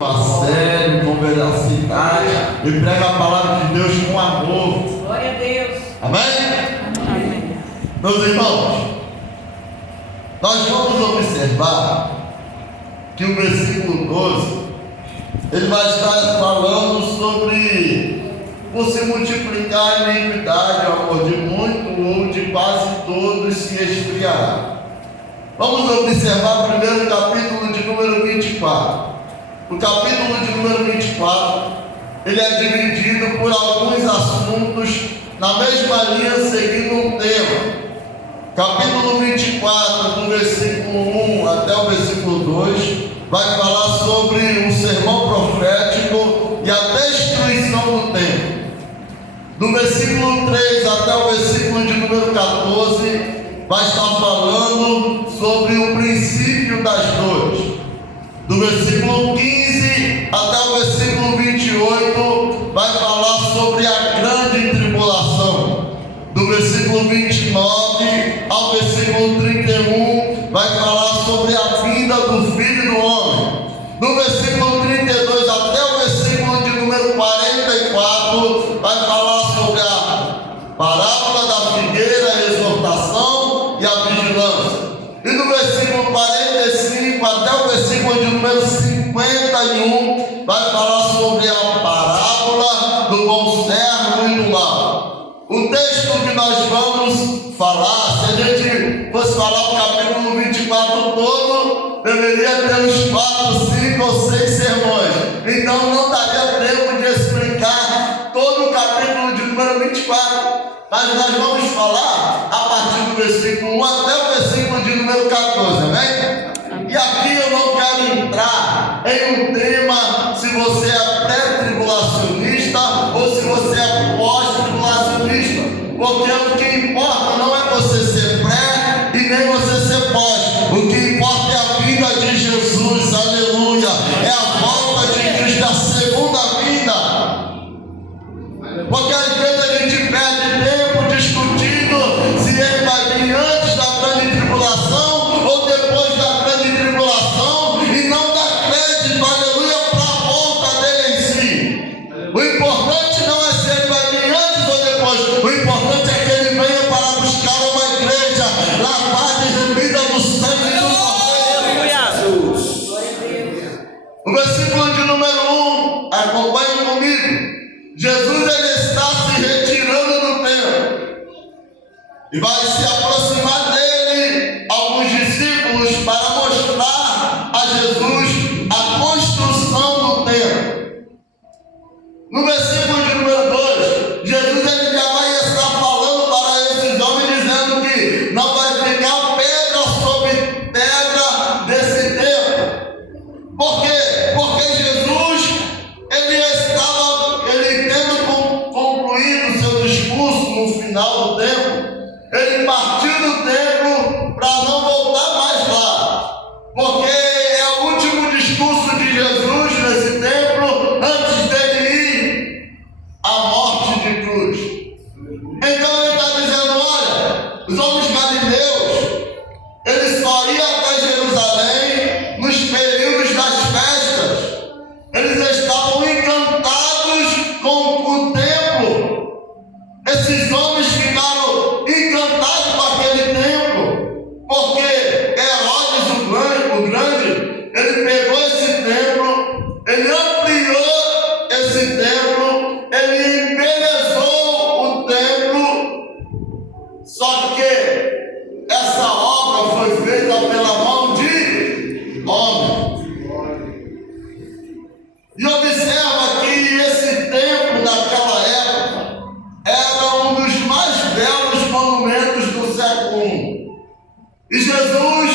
a sério, com veracidade e prega a palavra de Deus com amor. Glória a Deus. Amém? Amém. Meus irmãos, nós vamos observar que o versículo 12 ele vai estar falando sobre por se multiplicar a iniquidade, o amor de muito ou de quase todos se esfriará. Vamos observar primeiro o capítulo de número 24. O capítulo de número 24, ele é dividido por alguns assuntos na mesma linha, seguindo um tema. Capítulo 24, do versículo 1 até o versículo 2, vai falar sobre um sermão profético e a destruição do templo. Do versículo 3 até o versículo de número 14, vai estar falando sobre o princípio das dores. Do versículo 15 até o versículo 28, vai falar sobre a grande tribulação. Do versículo 29 ao versículo 31, vai falar sobre a vinda do Filho do Homem. Do versículo 32 até o versículo de número 44, vai falar sobre a parábola da figueira, a exortação e a vigilância. E do versículo 45 até o versículo de número 51, vai falar sobre a parábola do bom servo e do mau. O texto que nós vamos falar, se a gente fosse falar o capítulo 24 todo, deveria ter uns 4, 5 ou 6 sermões. Então não daria tempo de explicar todo o capítulo de número 24. Mas nós vamos falar a partir do versículo 1 até o versículo de número 14, amém? E aqui eu não quero entrar em um tema se você é pré-tribulacionista ou se você é pós-tribulacionista, porque o que importa não é você ser pré e nem você ser pós. O que importa é a vida de Jesus, aleluia, é a volta de Cristo, a segunda vinda. Porque às vezes a gente perde tempo discutindo se ele vai vir antes da grande tribulação ou depois da grande tribulação e não dá crédito, aleluia, para a volta dele em si. O importante não é se ele vai vir antes ou depois, o importante é que ele venha para buscar uma igreja lavada e remida no sangue do Cordeiro. O versículo de número 1, acompanhe comigo. Jesus ele está se retirando do templo e vai se aproximar dele alguns discípulos para mostrar a Jesus a construção do templo. No versículo de número 2, Jesus ele já vai estar falando para esses homens dizendo que não vai ficar pedra sobre pedra desse templo. Por quê? Porque Jesus ele tendo concluído seu discurso no final do tempo, ele partiu do templo para não voltar mais lá, porque é o último discurso de Jesus nesse templo antes dele ir à morte de cruz. Então ele está dizendo: olha, os homens galileus, eles só iam até Jerusalém nos períodos das festas. Eles estavam encantados com o templo. Esses homens ficaram encantados com aquele templo, porque Herodes o grande, ele pegou esse templo, ele ampliou esse templo, ele embelezou o templo. Só que essa obra foi feita pela mão de homem. E observa que esse templo naquela época era um dos mais belos monumentos do século I. E Jesus,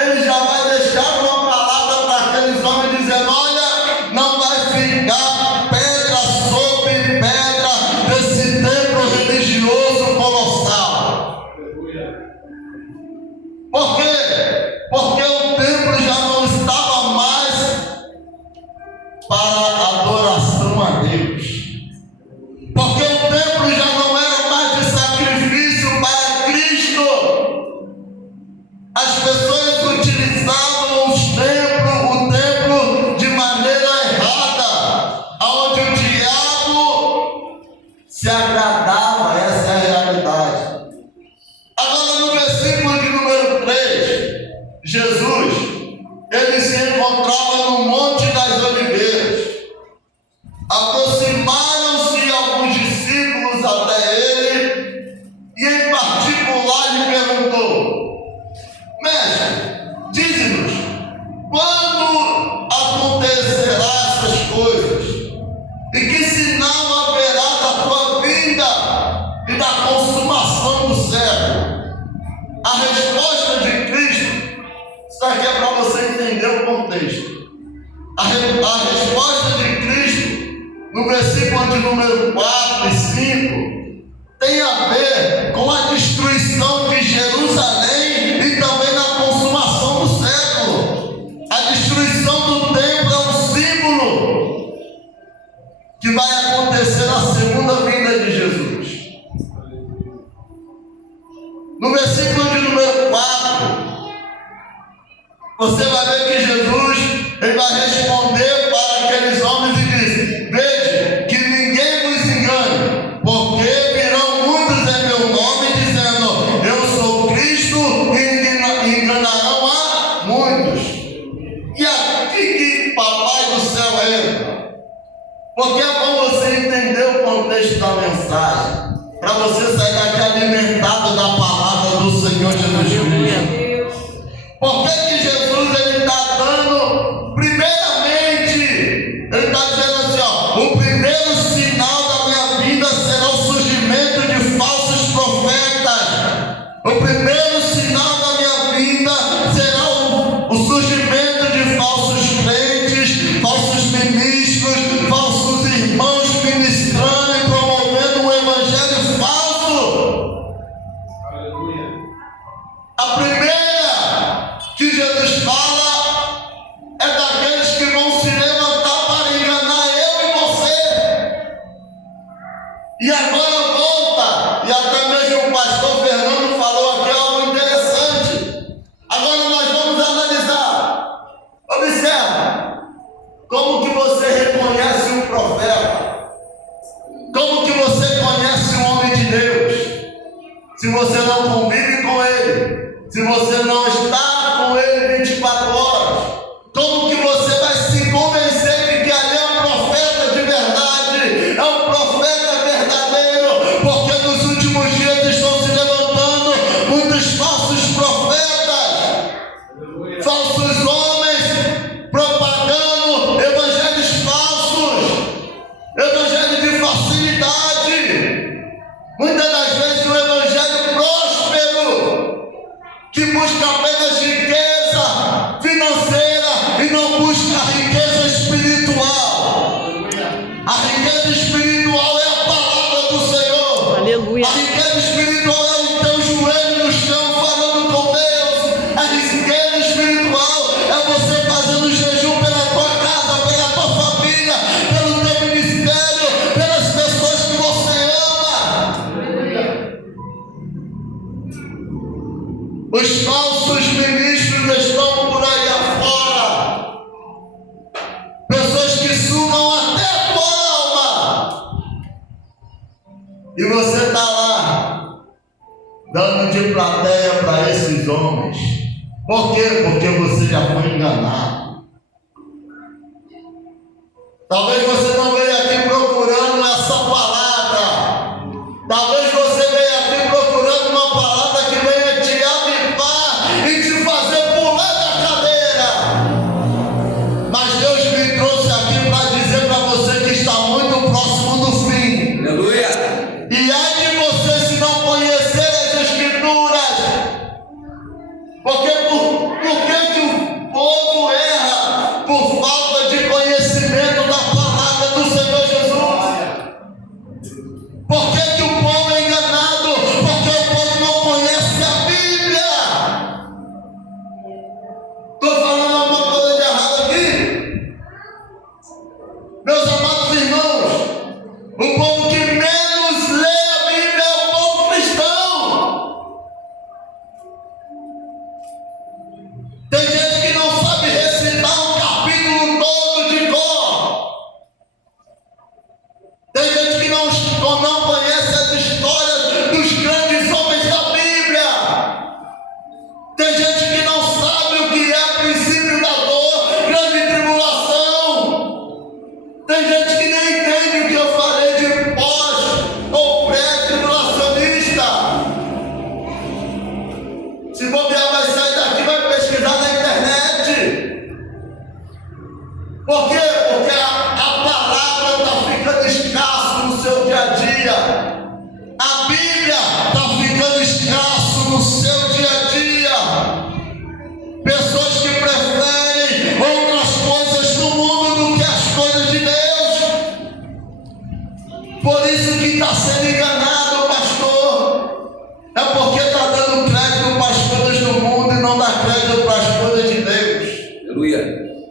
ele já vai deixar uma palavra para aqueles homens dizendo: olha, não vai ficar pedra sobre pedra desse templo religioso colossal. Por quê? Porque o templo já não estava mais para adoração a Deus. Porque o templo já não era mais de sacrifício para Cristo. As pessoas utilizavam o templo de maneira se agradava, essa é a realidade. Agora no versículo de número 3, Jesus, ele se encontrava no Monte das Oliveiras. Aproximaram-se alguns discípulos até ele e em particular lhe perguntou: Mestre, dize-nos, quando acontecerá essas coisas? E que sinal haverá da tua vinda e da consumação do século? A resposta de Cristo, isso aqui é para você entender o contexto. A resposta de Cristo, no versículo de número 4 e 5, tem a ver com a destruição de Jerusalém e também na consumação do século. A destruição do templo é um símbolo que vai acontecer na segunda vinda de Jesus. No versículo de número 4, você vai ver que Jesus, ele vai responder para aqueles homens e diz: Veja, que ninguém vos engane, porque virão muitos em meu nome dizendo: Eu sou Cristo, e enganarão a muitos. E aqui que Papai do céu entra, porque é bom você entender o contexto da mensagem, para você sair daqui alimentado da palavra do Senhor Jesus Cristo. Por que Jesus ele está dando, primeiramente, ele está dizendo assim, ó: o primeiro sinal da minha vida será o surgimento de falsos profetas. O primeiro sinal da minha vida será o surgimento de falsos crentes, falsos ministros, falsos irmãos ministrando e promovendo um evangelho falso. Aleluia. A primeira que Jesus fala é daqueles que vão se levantar para enganar eu e você. E agora volta, e até mesmo o pastor Fernando falou aqui algo interessante. Agora nós vamos analisar. Observa como que você reconhece um profeta, como que você conhece um homem de Deus, se você não convive com ele, se você não está com ele 24 horas. Como que você vai se convencer de que ali é um profeta de verdade, é um profeta verdadeiro? Porque nos últimos dias estão se levantando muitos falsos profetas, falsos homens, propagando evangelhos falsos, evangelho de facilidade, muitas das vezes um evangelho próspero, que busca apenas riqueza financeira e não busca a riqueza espiritual. A riqueza espiritual é a palavra do Senhor. Aleluia. A riqueza espiritual é o teu joelho no chão falando com Deus. A riqueza espiritual é você fazendo jejum pela tua casa, pela tua família, pelo teu ministério, pelas pessoas que você ama. Os falsos ministros estão por aí afora. Pessoas que sugam até a tua alma. E você está lá, dando de plateia para esses homens. Por quê? Porque você já foi enganado. Talvez você não veio aqui procurando essa palavra. Talvez você veio aqui procurando uma palavra que venha te avivar e te fazer pular da cadeira. Mas Deus me trouxe aqui para dizer para você que está muito próximo do fim. Aleluia. E ai de você se não conhecer as Escrituras. Porque por que o povo erra? Por falta de conhecimento da palavra. está sendo enganado, pastor. É porque está dando crédito para as coisas do mundo e não dá crédito para as coisas de Deus. Aleluia.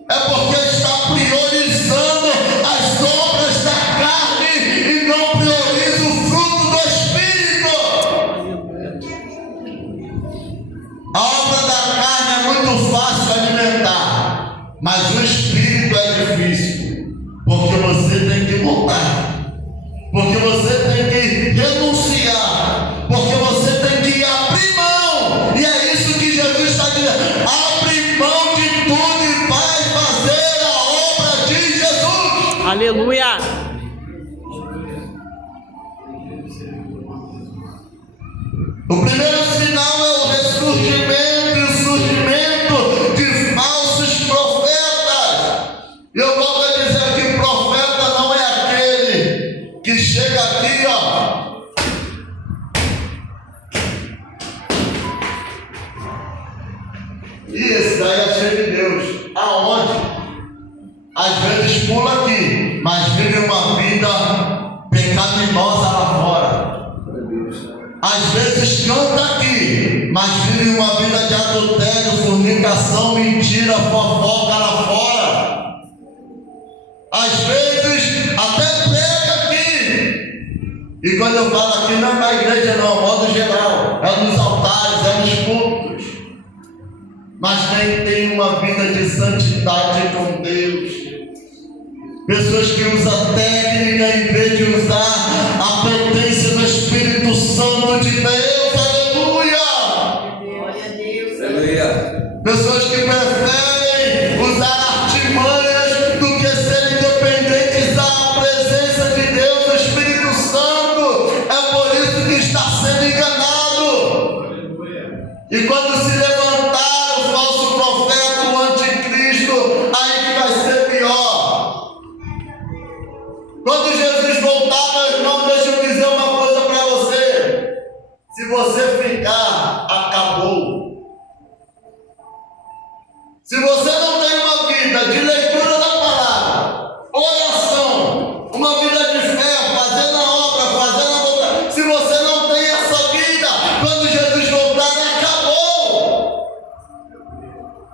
É porque está priorizando as obras da carne e não prioriza o fruto do Espírito. A obra da carne é muito fácil alimentar, mas o Espírito é difícil, porque você tem que lutar, porque você tem que renunciar, porque você tem que abrir mão. E é isso que Jesus está dizendo: abre mão de tudo e vai fazer a obra de Jesus. Aleluia. O primeiro sinal é o ressurgimento e o surgimento de falsos profetas. Eu volto a dizer que profeta não é aquele que chega aqui, ó, e esse daí é cheio de Deus. Aonde? Às vezes pula aqui, mas vive uma vida pecaminosa lá fora. Às vezes canta aqui, mas vive uma vida de adultério, fornicação, mentira, fofoca lá fora. Às vezes até prega aqui. E quando eu falo aqui, não é na igreja não, é modo geral. É nos altares, é nos cultos. Mas nem tem uma vida de santidade com Deus. Pessoas que usam técnica em vez de usar a potência do Espírito Santo de Deus. Aleluia! Glória a Deus. Aleluia. Pessoas que preferem usar artimanhas do que serem dependentes da presença de Deus, do Espírito Santo. É por isso que está sendo enganado. E quando se levantar o falso profeta, o anticristo, aí que vai ser pior. Quando Jesus voltar, meu irmão, deixa eu dizer uma coisa para você: se você ficar, acabou. Se você não tem uma vida de leitura da palavra, oração, uma vida de fé, fazendo a obra, fazendo a vontade, se você não tem essa vida, quando Jesus voltar, acabou.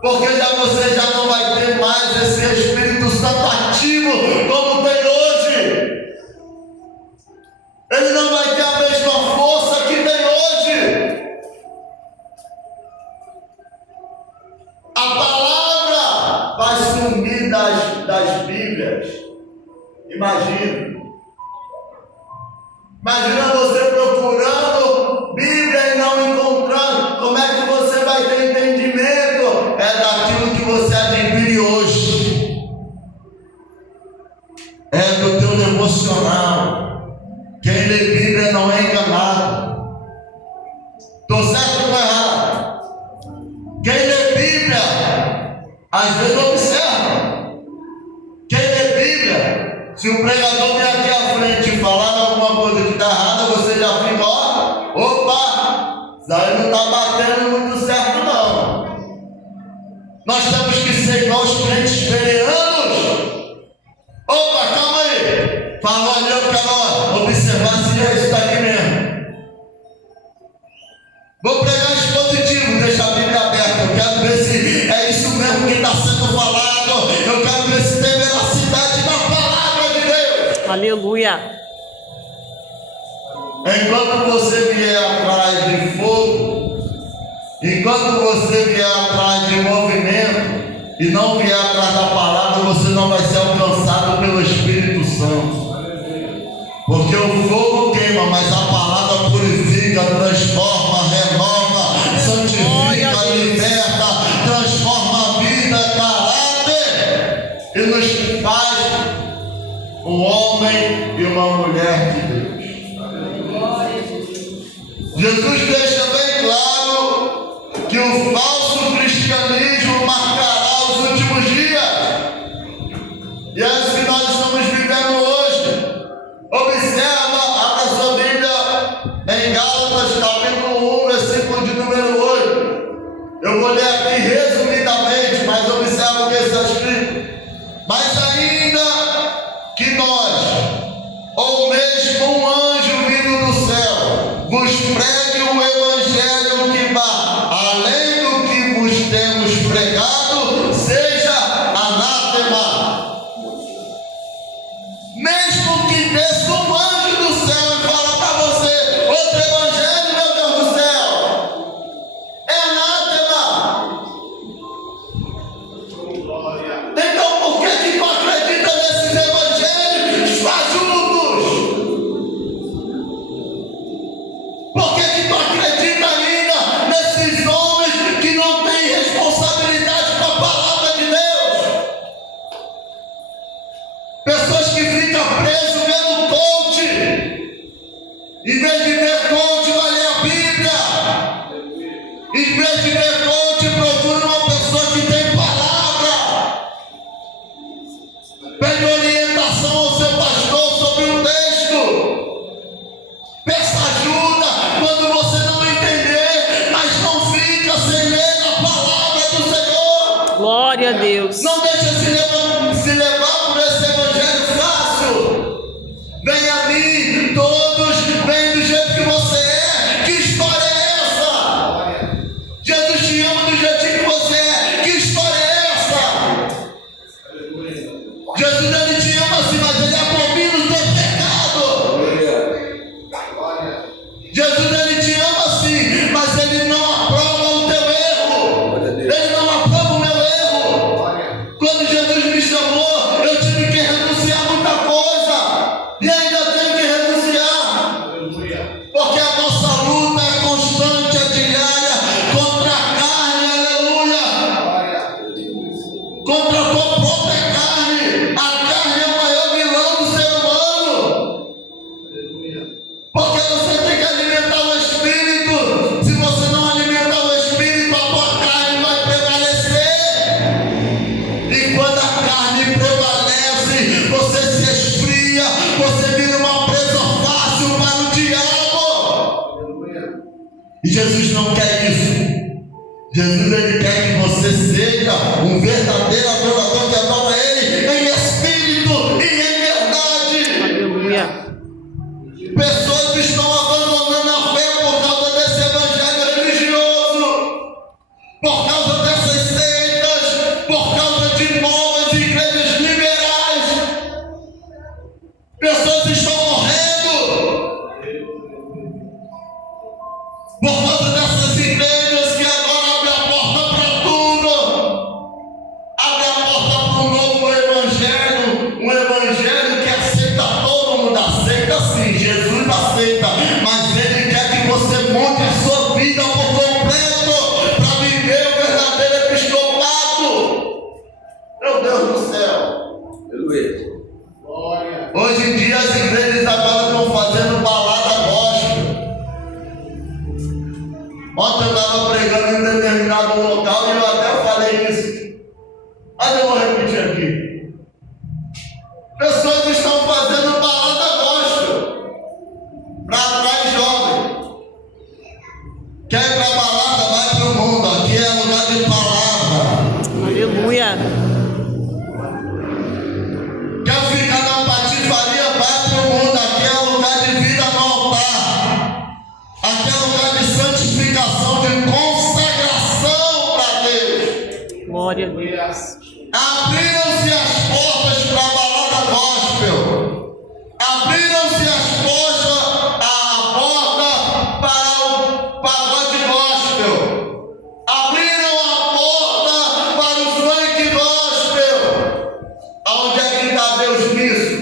Porque você já não vai ter mais esse Espírito Santo ativo como tem hoje. Ele não vai ter a mesma força que tem hoje. A palavra vai sumir das Bíblias. Imagina você procurando Bíblia e não encontrando. Como é que você vai ter entendimento? É daquilo que você adquire hoje. É do teu devocional. Quem lê Bíblia não é enganado. Estou certo ou errado? Quem lê Bíblia, às vezes observa. Quem lê Bíblia, se o pregador vem aqui à frente e falar alguma coisa que está errada, você já fica, ó, opa, isso aí não está batendo muito certo não. Nós temos que ser igual os crentes vereanos. Opa, calma aí. Falou ali, eu quero observar se é isso daqui mesmo. Vou pregar expositivo, deixa a Bíblia aberta. Eu quero ver se é isso mesmo que está sendo falado. Eu quero ver se tem veracidade na palavra de Deus. Aleluia. Enquanto você vier atrás de fogo, enquanto você vier atrás de movimento e não vier atrás da palavra, você não vai ser alcançado pelo Espírito Santo. Porque o fogo queima, mas a palavra purifica, transforma, renova, santifica, liberta, transforma a vida, caráter e nos faz um homem e uma mulher de Deus. Jesus deixa bem claro que o falso cristianismo marcará os últimos dias. E é isso que nós estamos vivendo hoje. Observa, abra sua Bíblia em Gálatas capítulo 1, versículo de número 8. Eu vou ler aqui resumidamente, mas observa o que está escrito. Mas ainda que nós, ou mesmo um anjo, desça um anjo do céu e fala para você outro evangelho, meu Deus do céu, é anátema. Então por que tu acredita nesses evangelhos fajutos? Por que tu acredita ainda nesses homens que não têm responsabilidade com a palavra de Deus? Pessoas que ficam presas vendo coach, em vez de ver coach, vai ler a Bíblia. Em vez de ver coach, procura uma pessoa que tem palavra. Pede orientação ao seu pastor sobre o texto. Peça ajuda quando você não entender, mas não fica sem ler a palavra do Senhor. Glória a Deus. Não deixe se levar por esse evangelho fácil. Vem a mim, todos, vem do jeito que você é. Que história é essa? Jesus te ama do jeitinho que você é. Que história é essa? Jesus, ele te ama assim, mas ele abomina o teu pecado. Jesus, ele te ama assim, mas ele não aprova o teu erro. Ele não aprova o meu erro. Quando Jesus me chamou, eu tive que renunciar a muita coisa. E ainda tenho que renunciar. Porque a nossa luta é constante, é diária, contra a carne, aleluia. Contra a tua própria carne. A carne é o maior vilão do ser humano. Porque você tem que alimentar o Espírito. Se você não alimentar o Espírito, a tua carne vai prevalecer. E quando a carne prevalece, você se esfria, você vira uma presa fácil para o diabo. E Jesus não quer isso. Jesus, ele quer que você seja um verdadeiro adorador que adora ele em espírito e em verdade. Aleluia. Pessoas estão abandonando a fé por causa desse evangelho religioso, por causa dessas seitas, por causa de novas igrejas liberais. Pessoas estão morrendo por causa dessas igrejas que agora abrem a porta para tudo. Abre a porta para um novo evangelho, um evangelho que aceita todo mundo. Aceita sim, Jesus aceita, mas ele quer que você monte a sua vida por completo para viver o verdadeiro episcopado. Meu Deus do céu. Hoje em dia as igrejas agora estão fazendo balada gospel. Ontem eu estava pregando em determinado local e eu até falei isso. Mas eu vou repetir aqui. Pessoas estão fazendo balada gospel para atrair jovens. Quer ir para balada? Vai para o mundo. Aqui é lugar de palavra. Aleluia. Quer ficar na patifaria? Vai para o mundo. Aqui é lugar de vida no altar. Aqui é lugar de santificação, de consagração para Deus. Glória a Deus. Abriram-se as portas para a balada gospel. Abriram-se as portas, a porta para o pagode gospel. Abriram a porta para o funk gospel. Aonde é que está Deus nisso?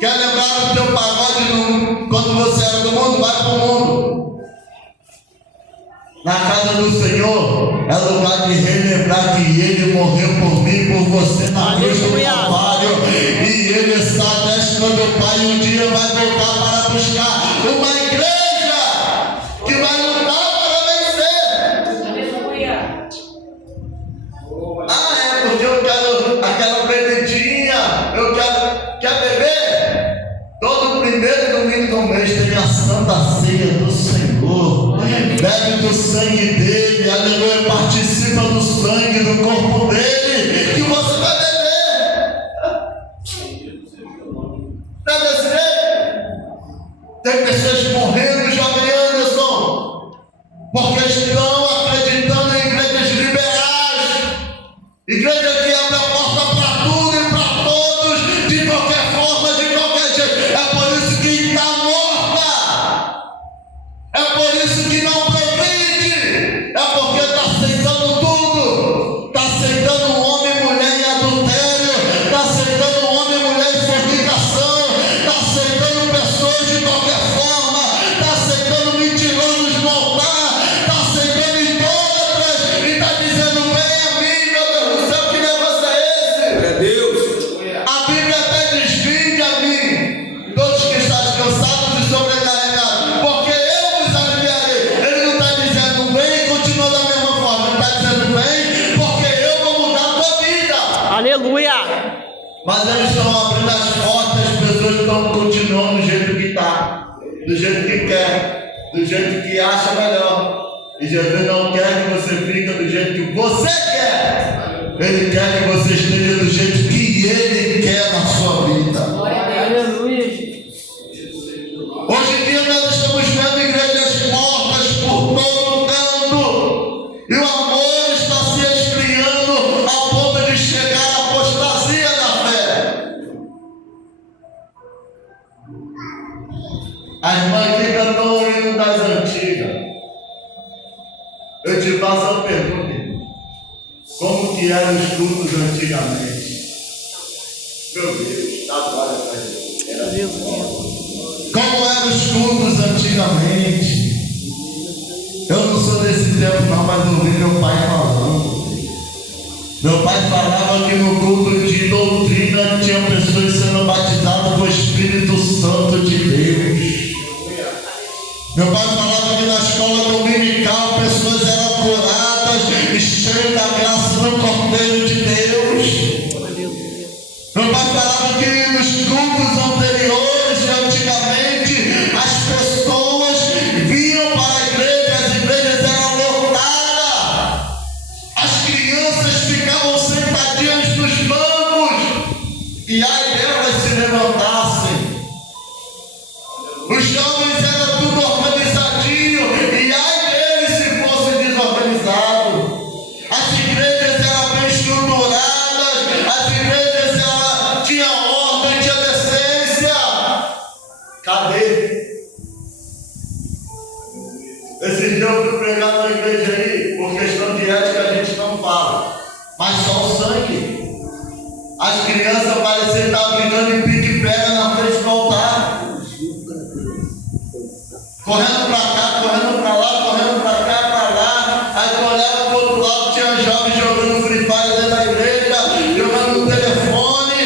Quer lembrar do teu pagode quando você era do mundo? Vai para o mundo. Na casa do Senhor é lugar de relembrar que Ele morreu por mim, por você na cruz do Aleluia. Calvário, e Ele está à destra do Pai. Um dia vai voltar para buscar uma igreja que vai lutar para vencer. Aleluia. Ah, é porque eu quero aquela bebedinha, eu quero. Quer beber? Todo primeiro domingo do mês tem a Santa Ceia do Senhor. Bebe do sangue dele, aleluia, participa do sangue do corpo dele, que você vai beber. Não é desse jeito? Tem pessoas morrendo, jovem Anderson, porque estão acreditando em igrejas liberais, igrejas que abrem a porta para tudo e para todos, de qualquer forma, de qualquer Mas eles estão abrindo as portas, as pessoas estão continuando do jeito que está, do jeito que quer, do jeito que acha melhor. E Jesus não quer que você fique do jeito que você quer. Ele quer que você esteja do jeito que Ele quer na sua vida. Aleluia. Hoje em dia nós estamos vendo igrejas mortas por todo canto. E o amor está se esfriando a ponto de chegar à apostasia da fé. As mães ficam tão rindo das antigas. Eu te faço uma pergunta, irmão. Como que eram os cultos antigamente? Meu Deus, dá glória para Deus. Como eram os cultos antigamente? Eu não sou desse tempo não, mas ouvi meu pai falando. Meu pai falava que no culto de doutrina tinha pessoas sendo batizadas com o Espírito Santo de Deus. Meu pai falava que na escola dominical pessoas eram curadas e cheias da graça do Cordeiro de Deus. Meu pai falava que nos cultos anteriores e antigamente as pessoas vinham para a igreja, as igrejas eram lotadas, as crianças ficavam sentadinhas nos bancos e aí elas se levantassem. Os jovens eram tudo organizadinho e ai deles se fossem desorganizados. As igrejas eram bem estruturadas, as igrejas tinham ordem, tinham decência. Cadê? Esse dia eu fui pregar na igreja aí, por questão de ética a gente não fala, mas só o sangue. As crianças pareciam estar brincando em pique-pega na frente do altar. Correndo para cá, correndo para lá, correndo para cá, para lá. Aí tu olhava para o outro lado, tinha jovens jogando Free Fire dentro da igreja, jogando no telefone.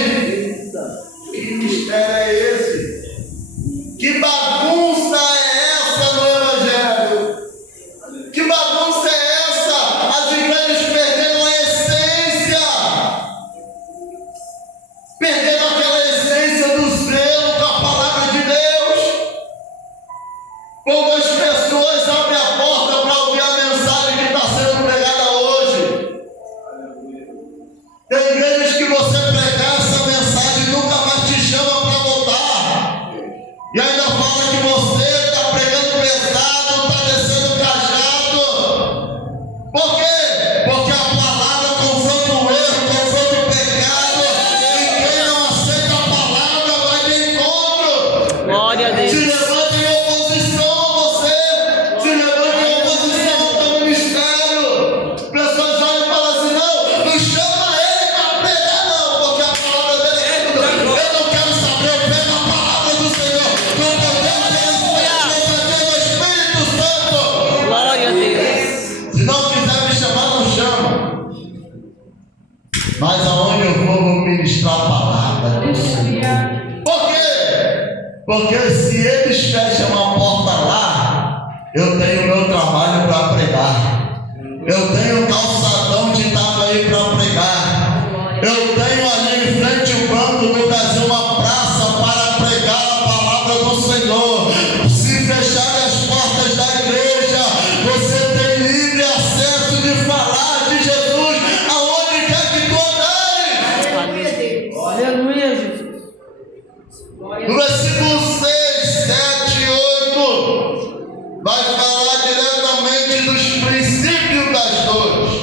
Que mistério é esse? Que bagunça é essa no Evangelho? Que bagunça é essa? As igrejas perderam a essência. Perderam aquela essência do zelo com a palavra de Deus. Poucas pessoas abrem a porta para ouvir a mensagem que está sendo pregada hoje. Tem igrejas que você pregar essa mensagem nunca mais te chama para voltar. E ainda fala que você está pregando pesado, está descendo cajado. Por quê? Porque a palavra confronta o erro, confronta o pecado. E quem não aceita a palavra vai de encontro. Glória a Deus. Se levanta em oposição a você. Se levanta em oposição ao teu ministério. Pessoas olham e falam assim: não chama ele para pregar, não, porque a palavra dele é tudo. Eu não quero saber, eu pego a palavra do Senhor. Com o poder do Espírito Santo. Glória a Deus. Se não quiser me chamar, não chama. Mas aonde eu vou ministrar a palavra do Senhor. Por quê? Porque se eles fecham a porta lá, eu tenho meu trabalho para pregar. Eu tenho calçadão de Itapaí para pregar. Eu tenho ali em frente ao banco do Brasil uma praça para pregar a palavra do Senhor. Se fecharem as portas da igreja, você tem livre acesso de falar de Jesus aonde quer que tu andares. Aleluia, Jesus. No versículo 6, 7 e 8, vai falar diretamente dos princípios das dores.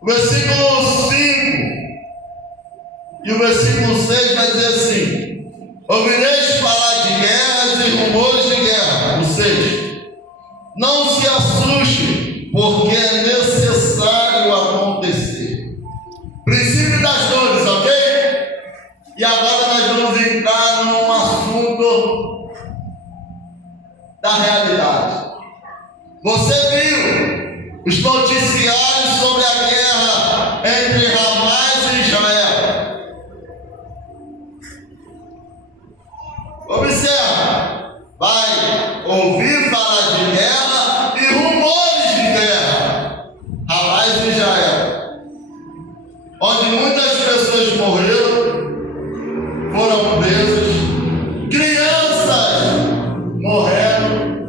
O versículo 5 e o versículo 6 vai dizer assim: ouvireis falar de guerras e rumores de guerra. O 6. Não se assuste, porque é necessário acontecer. Princípio das dores, ok? E agora nós vamos entrar num assunto da realidade. Você viu os noticiários sobre a guerra entre Hamas e Israel? Observa, vai ouvir falar de guerra e rumores de guerra. Hamas e Israel. onde muitas pessoas morreram, foram presas, crianças morreram,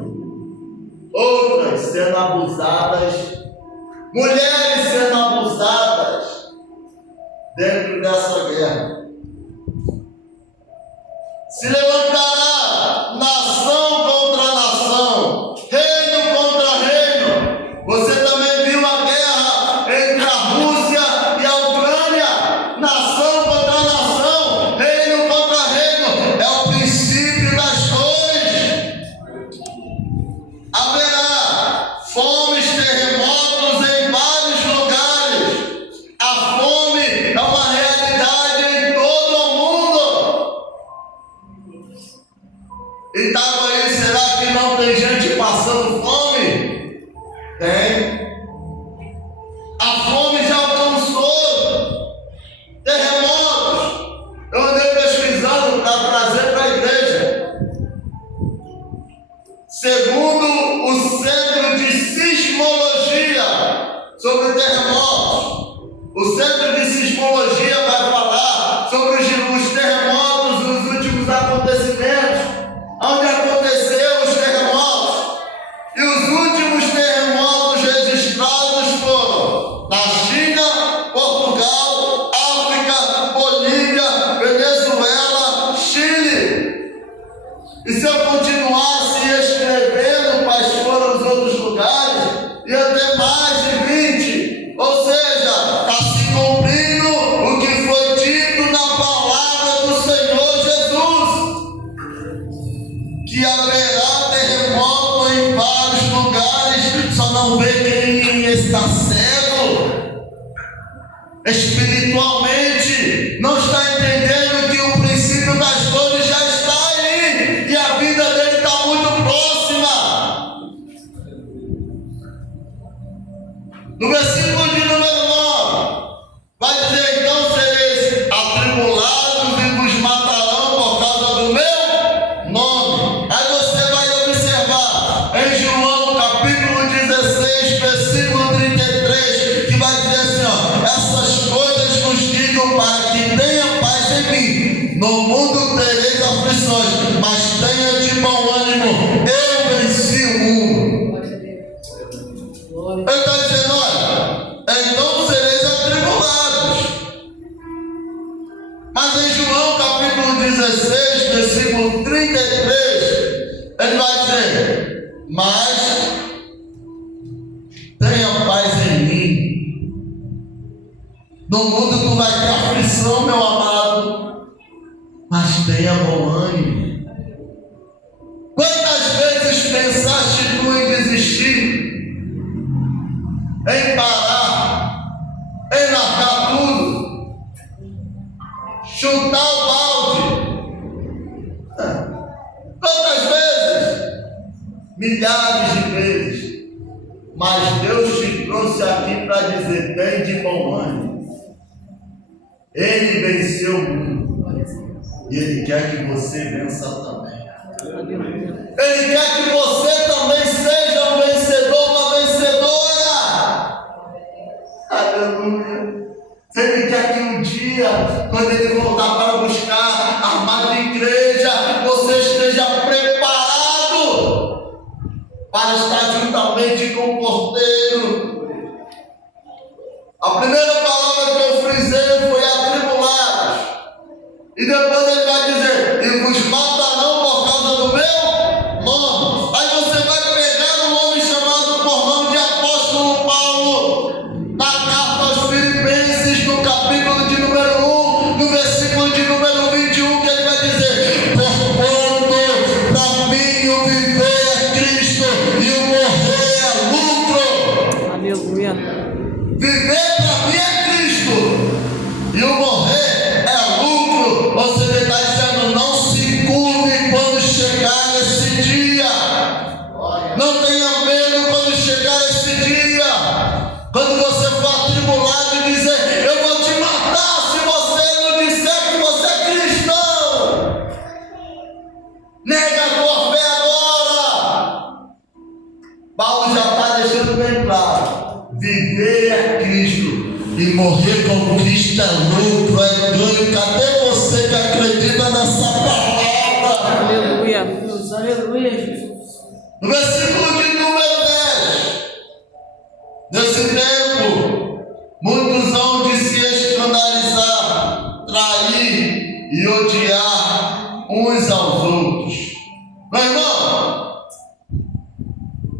outras sendo abusadas, mulheres sendo abusadas dentro dessa guerra. Se levantará nação contra nação, reino contra reino. Você também viu a guerra entre a Rússia e a Ucrânia, nação contra nação, reino contra reino. É o princípio das dores. Haverá fomes, terremotos em vários lugares. A fome é uma realidade em todo o mundo. E estava aí, será que não tem gente passando fome? Tem. A fome já alcançou terremotos. Eu andei pesquisando para trazer para a igreja. Segundo o Centro de Sismologia sobre terremotos, o Centro de Sismologia vai falar sobre os terremotos, os últimos acontecimentos, onde aconteceu os terremotos. E os últimos terremotos registrados foram na China, Portugal, África, Bolívia, Venezuela, Chile. E se eu continuasse escrevendo quais foram os outros lugares, ia ter mais de 20. Ou seja, está se cumprindo o que foi dito na palavra do Senhor Jesus, que haverá terremoto em vários lugares. Só não vê quem está cego espiritualmente, não está entendendo que o princípio das dores já está aí e a vida dele está muito próxima. No versículo de número 9, vai dizer: então sereis atribulados e vos matarão por causa do meu nome. Aí você vai observar em João capítulo 16, versículo 33, que vai dizer assim, ó: essas coisas vos digo para que tenha paz em mim. No mundo tereis aflições, mas tenha de bom ânimo, eu venci o mundo. Ele está dizendo, olha, então sereis atribulados. Mas em João capítulo 16, versículo 33, ele vai dizer: mas tenha paz em mim. No mundo tu vai ter aflição, meu amado, mas tenha bom ânimo. Quantas vezes pensaste tu em desistir, em parar, em largar tudo, chutar o balde? Quantas vezes? Milhares de vezes. Mas Deus te trouxe aqui para dizer: tem de bom ânimo. Ele venceu o mundo e Ele quer que você vença também. Ele quer que você também seja um vencedor, uma vencedora. Aleluia. Ele quer que um dia, quando Ele voltar para buscar a amada igreja, você esteja preparado para estar juntamente com o Cordeiro. A primeira palavra que eu frisei foi atribulados. E depois ele vai dizer: e vos matarão por causa do meu nome. Aí você vai pegar um homem chamado por nome de apóstolo Paulo, na carta aos Filipenses, no capítulo de número 1, no versículo de número 21, que ele vai dizer: porquanto para mim o viver é Cristo e o morrer é lucro. Aleluia. Viver para mim é Cristo e o morrer é lucro. Ou seja, ele está dizendo: não se curve quando chegar esse dia. Não tenha medo quando chegar esse dia. Quando você for atribulado e dizer: eu vou te matar se você não disser que você é cristão. Nega a tua fé agora. Paulo já está deixando bem claro: viver é Cristo E morrer com Cristo é lucro, é ganho. Cadê você que acredita nessa palavra? Aleluia, Deus. Aleluia, Jesus. No versículo de número 10. Nesse tempo, muitos hão de se escandalizar, trair e odiar uns aos outros. Meu irmão,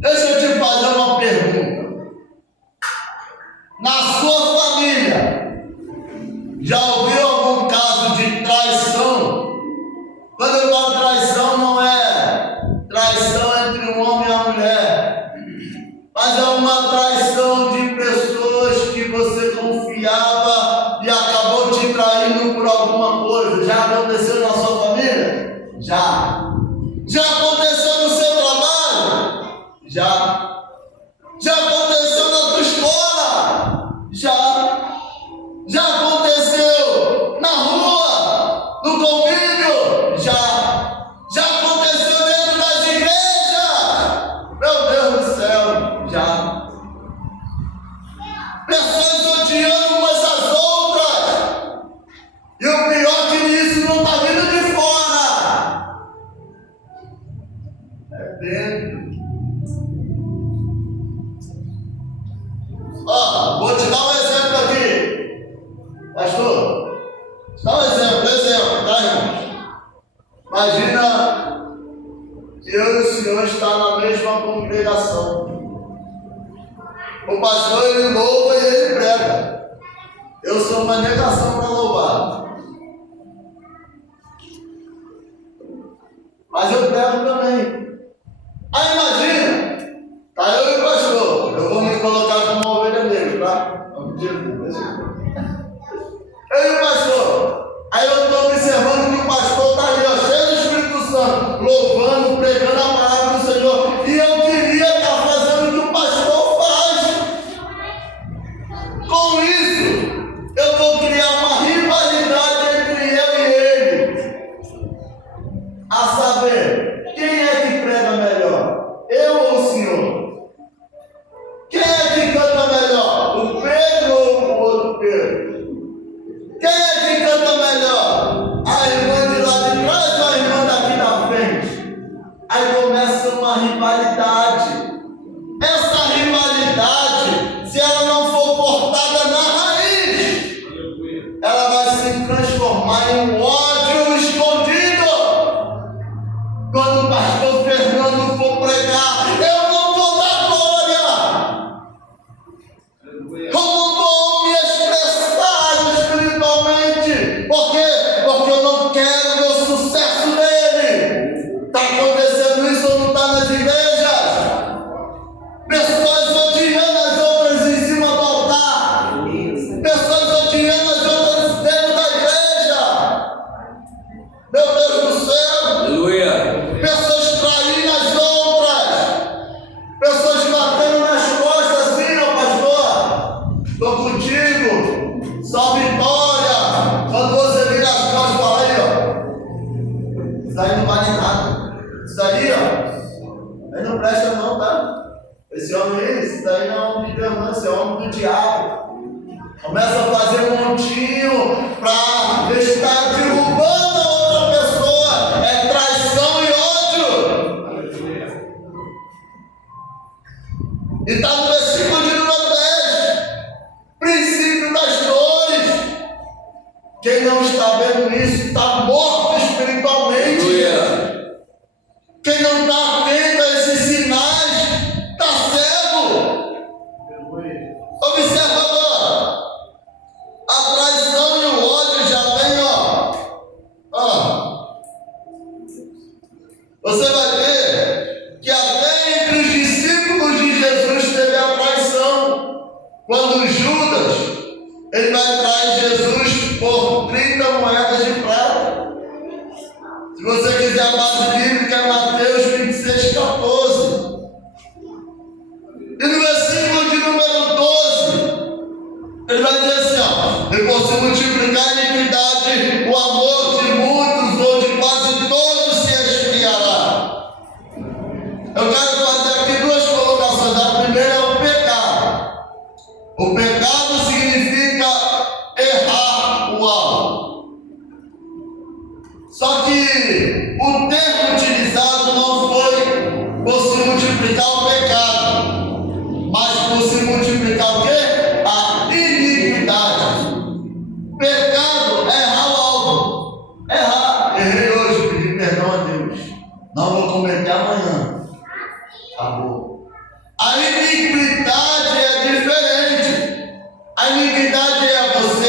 deixa eu te fazer uma pergunta. Na sua família, já ouviu algum caso de traição? Quando eu falo traição, não é traição entre um homem e uma mulher, mas é uma traição de pessoas que você confiava e acabou te traindo por alguma coisa. Já aconteceu na sua família? Já. Já aconteceu no seu trabalho? Já. Já aconteceu na tua escola? Já. Já aconteceu na rua, no convívio? Já. Já aconteceu dentro das igrejas? Meu Deus do céu, já. Pessoas odiando umas às outras. E o pior que isso não está vindo de fora. É dentro. Vou te dar um exemplo aqui. Pastor, dá um exemplo, tá, irmãos? Imagina que eu e o senhor estão na mesma congregação. O pastor, ele louva e ele prega. Eu sou uma negação para louvar. Mas eu prego também. Aí imagina, tá eu e o pastor. Eu vou me colocar como uma ovelha negra, tá? Eu e o pastor. Aí eu estou observando que o pastor está ali, ó, cheio do Espírito Santo, louvando, pregando a palavra do Senhor. E eu queria estar fazendo o que o pastor faz. Com isso, eu vou criar uma rivalidade entre eu e ele. A saber, quem é que prega melhor? Eu ou o senhor? Quem é que canta melhor? O Pedro ou o outro Pedro? Quem é que canta melhor? A irmã de lá de trás ou a irmã daqui da frente? Aí começa uma rivalidade. Essa rivalidade, se ela não for cortada na raiz, ela vai se transformar em um ódio escondido. Quando o pastor Fernando for pregar, eu não vou dar glória. Eu não vou me expressar espiritualmente. Por quê? Porque eu não quero ver o sucesso dele. Está acontecendo isso ou não está nas igrejas? Pessoas odiando as outras em cima do altar. Pessoas odiando as outras dentro da igreja. Meu Deus do céu. Aleluia. Pessoas traindo as outras. Pessoas batendo nas costas assim, ó pastor. Estou contigo. Só vitória. Quando você vira as costas, fala aí, ó. Isso aí não vale nada. Isso aí, ó. Aí não presta não, tá? Esse homem aí, isso daí não é homem de Deus, não. Esse é homem do diabo. Começa a fazer um montinho para estar derrubando a outra pessoa. É traição e ódio. E está no versículo de número 10. Princípio das dores. Quem não está vendo isso está morto espiritualmente. Aleluia. Quem não está atento a esses sinais está cego. Observa agora. A traição e o ódio já vem, ó. Você vai ver que até entre os discípulos de Jesus teve a traição. Quando Judas, ele vai trair Jesus por 30 moedas de prata. Se você quiser a base bíblica, é Mateus 26:14. E no versículo de número 12, ele vai dizer assim, ó: e por se multiplicar a iniquidade, o amor de muitos ou de quase todos se esfriará. Eu quero fazer aqui duas colocações. A primeira é o pecado. O pecado significa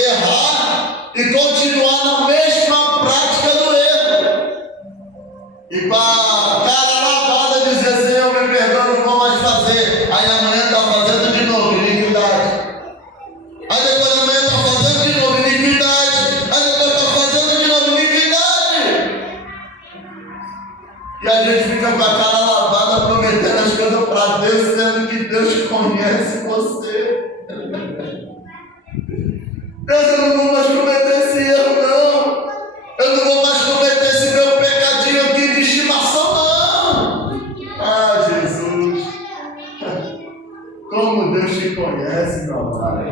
errar e continuar na mesma prática do erro. E com a cara lavada dizer assim, eu me perdoo, não vou mais fazer. Aí amanhã está fazendo de novo, iniquidade. Aí depois amanhã está fazendo de novo, iniquidade. Aí depois está fazendo de novo, iniquidade. E a gente fica com a cara lavada prometendo as coisas para Deus, sendo que Deus conhece você. Deus, eu não vou mais cometer esse erro, não. Eu não vou mais cometer esse meu pecadinho aqui de estimação, não. Ah, Jesus. Como Deus te conhece, meu pai.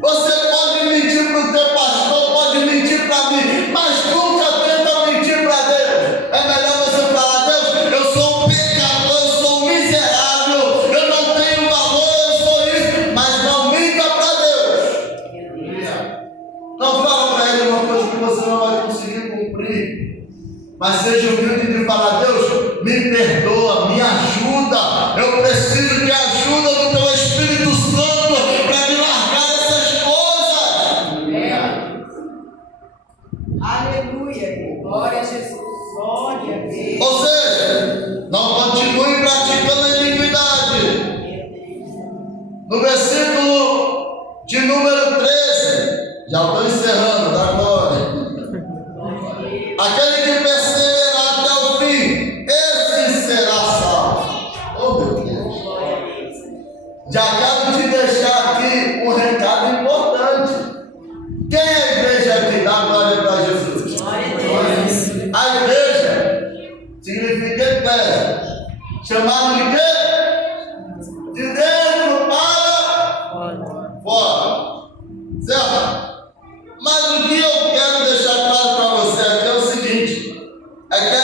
Você pode mentir para o teu pastor, pode mentir para mim, mas nunca tenta mentir para Deus. É melhor você falar, Deus, eu sou um pecador, eu sou um miserável, eu não tenho valor, eu sou isso, mas não minta para Deus. Não fala para ele uma coisa que você não vai conseguir cumprir, mas seja humilde de falar, Deus, me perdoa, me ajuda, eu preciso de ajuda do teu Espírito Santo para me largar essas coisas. Aleluia, glória a Jesus, glória a Deus. Ou seja, não continue praticando a iniquidade. No versículo de número 13, já estou encerrando, da glória. Aquele que perseverar até o fim, esse será salvo. Oh, meu Deus. Já quero te deixar aqui um recado importante. Quem é a igreja aqui? Dá glória para Jesus. A igreja significa igreja. Chamado de quê?